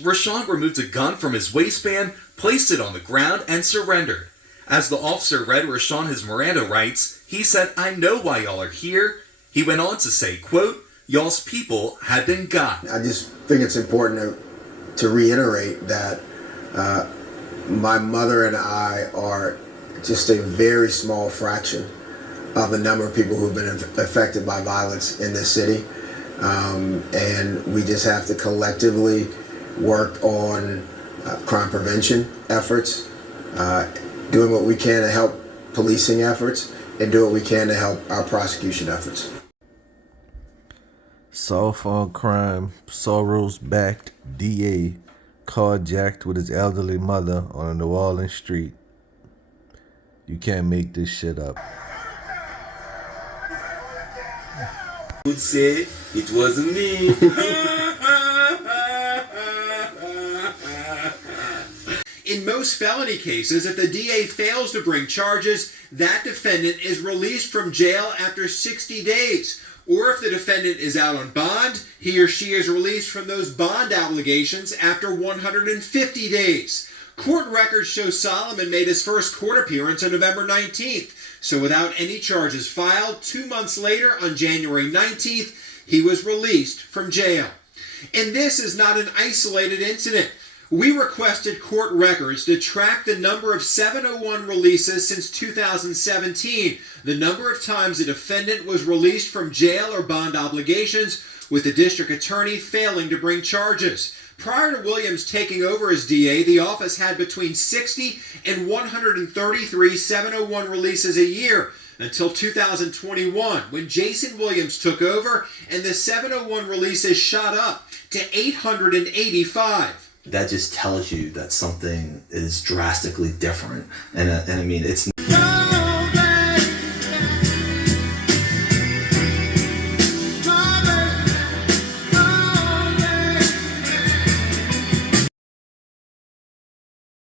Rashawn removed a gun from his waistband, placed it on the ground, and surrendered. As the officer read Rashawn his Miranda rights, he said, "I know why y'all are here." He went on to say, quote, "Y'all's people had been got." I just think it's important to reiterate that my mother and I are just a very small fraction of the number of people who've been affected by violence in this city. And we just have to collectively work on crime prevention efforts, doing what we can to help policing efforts, and do what we can to help our prosecution efforts. Soft on crime, Soros-backed DA carjacked with his elderly mother on a New Orleans street. You can't make this shit up. Would say it wasn't me. In most felony cases, if the DA fails to bring charges, that defendant is released from jail after 60 days. Or if the defendant is out on bond, he or she is released from those bond obligations after 150 days. Court records show Solomon made his first court appearance on November 19th. So without any charges filed, 2 months later, on January 19th, he was released from jail. And this is not an isolated incident. We requested court records to track the number of 701 releases since 2017, the number of times a defendant was released from jail or bond obligations, with the district attorney failing to bring charges. Prior to Williams taking over as DA, the office had between 60 and 133 701 releases a year until 2021, when Jason Williams took over and the 701 releases shot up to 885. That just tells you that something is drastically different. And I mean, it's